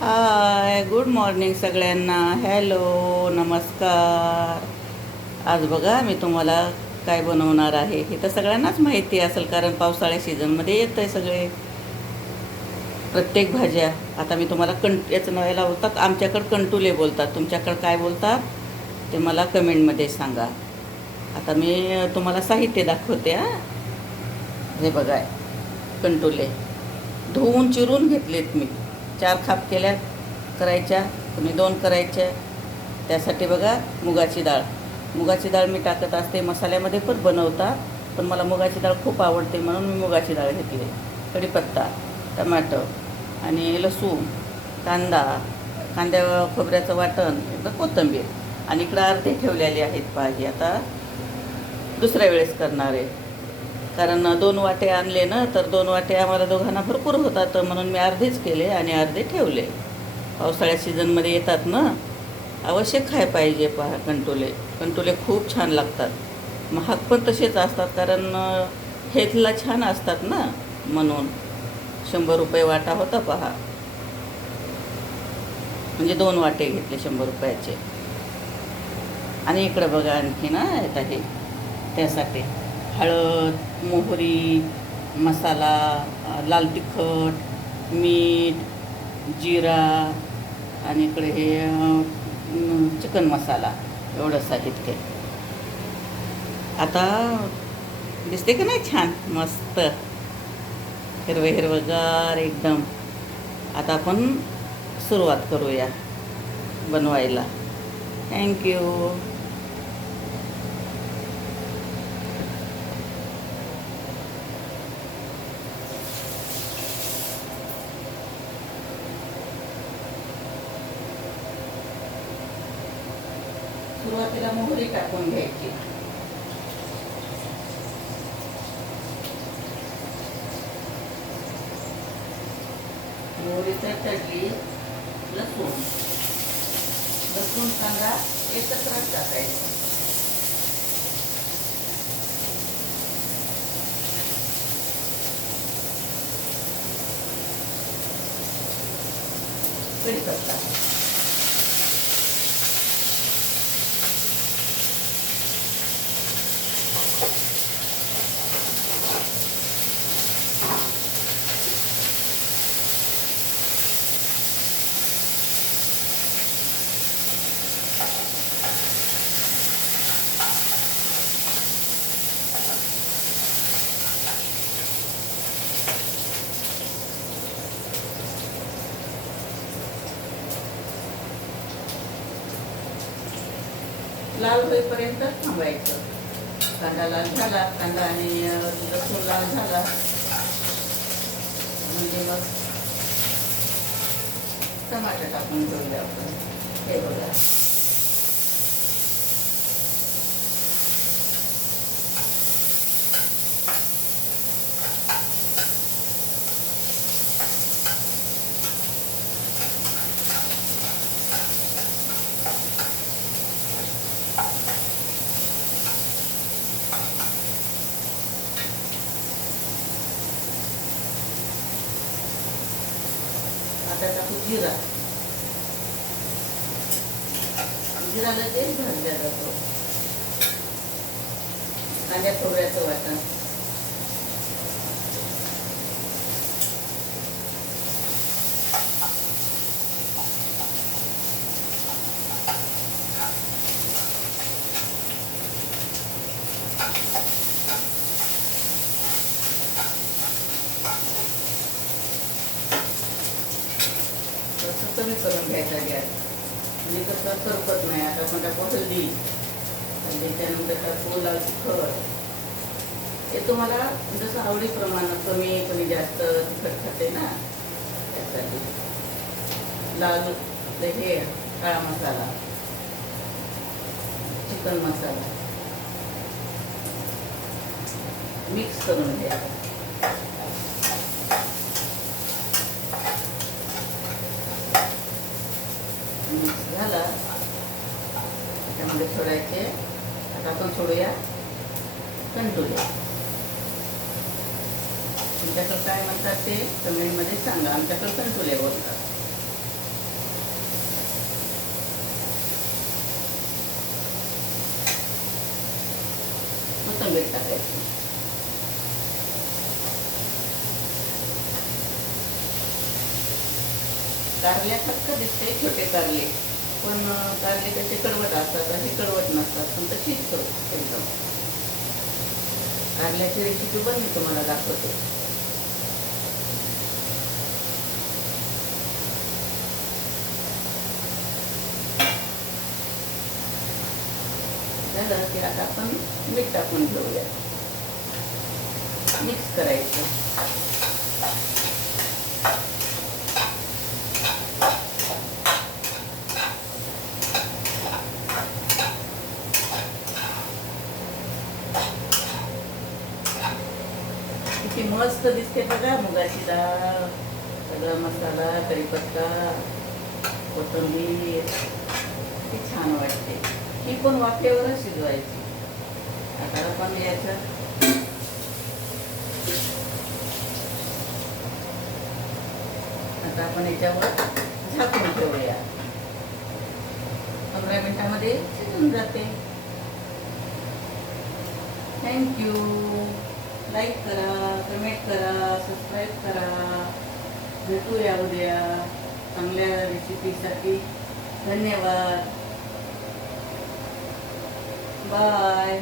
हाय, good morning सगळ्यांना. Hello, नमस्कार. आज बघा मी तुम्हाला काय बनवणार आहे हे तर सगळ्यांनाच माहिती असेल, कारण पावसाळ्या सीझनमध्ये येतं आहे सगळे प्रत्येक भाज्या. आता मी तुम्हाला याचं नावाला बोलतात, आमच्याकडं कंटुले बोलतात, तुमच्याकडं काय बोलतात ते मला कमेंटमध्ये सांगा. आता मी तुम्हाला साहित्य दाखवते. हे बघा, कंटुले धुवून चिरून घेतलेत मी. 4 खाप केल्या करायच्या, तुम्ही 2 करायच्या. त्यासाठी बघा, मुगाची डाळ मी टाकत असते. मसाल्यामध्ये पण बनवतात, पण मला मुगाची डाळ खूप आवडते म्हणून मी मुगाची डाळ घेतली. कढीपत्ता, टमॅटो आणि लसूण, कांद्या खोबऱ्याचं वाटण, एकदा कोथिंबीर आणि इकडं अर्धे ठेवलेले आहेत भाजी. आता दुसऱ्या वेळेस करणार आहे, कारण 2 वाटे आणले ना, तर 2 वाटे आम्हाला दोघांना भरपूर होतात म्हणून मी अर्धेच केले आणि अर्धे ठेवले. पावसाळ्या सीझनमध्ये येतात ना, आवश्यक खाय पाहिजे. पहा, कंटोले खूप छान लागतात. महाग पण तसेच असतात, कारण हेल्थला छान असतात ना, म्हणून 100 रुपये वाटा होता. पहा, म्हणजे 2 वाटे घेतले 100 रुपयाचे. आणि इकडं बघा आणखी ना येत आहे, त्यासाठी हळद, मोहरी, मसाला, लाल तिखट, मीठ, जिरा आणि इकडे हे चिकन मसाला, एवढं साहित्य. आता दिसते का नाही छान, मस्त हिरवगार एकदम. आता आपण सुरुवात करूया बनवायला. थँक्यू. सुरुवातीला मोहरी टाकून घ्यायची. मोहरी तडतडली, लसूण कांदा एकत्रच टाकायचा. कढीपत्ता, लाल होईपर्यंत थांबायचं. कांदा लाल झाला, कांदा आणि लसूण लाल झाला म्हणजे मग टमाटर टाकून घेऊया आपण. हे बघा, आता टाकू जिरा. जिरा लगेच भाजला जातो. कांद्या खोबऱ्याचं वाटण, कमी करून घ्यायचा गॅस, म्हणजे कसं करपत नाही. आता आपण टाकू हळदी आणि त्यानंतर टाकू लाल तिखट. हे तुम्हाला जसं आवडीप्रमाणे कमी जास्त तिखट खाते ना, त्यासाठी लाल हे काळा मसाला, चिकन मसाला मिक्स करून घ्यायचा. मिक्स झाला त्याच्यामध्ये सोडायचे. आता आपण सोडूया कंटुले. तुमच्याकडं काय म्हणतात ते कमेंटमध्ये सांगा. आमच्याकडं कंटुले बोलतात. कोथिंबीर टाकायची. कारले फक्त दिसते छोटे कारले, पण कारले कसे कडवट असतात आणि कडवट नसतात, पण तशीच चव एकदम. कारल्याची रेसिपी पण मी तुम्हाला दाखवते. झालं की आता आपण मीठ टाकून घेऊया. मिक्स करायचं. किती मस्त दिसते बघा मुगाची डाळ, सगळा मसाला, कढीपत्ता, कोथिंबीर, किती छान वाटते. ही पण वाफेवरच शिजवायची. आता आपण याच्यावर झाकून ठेवूया. 15 मिनिटामध्ये शिजून जाते. थँक्यू. लाईक करा, कमेंट करा, सबस्क्राईब करा. भेटूया उद्या चांगल्या रेसिपीसाठी. धन्यवाद. बाय.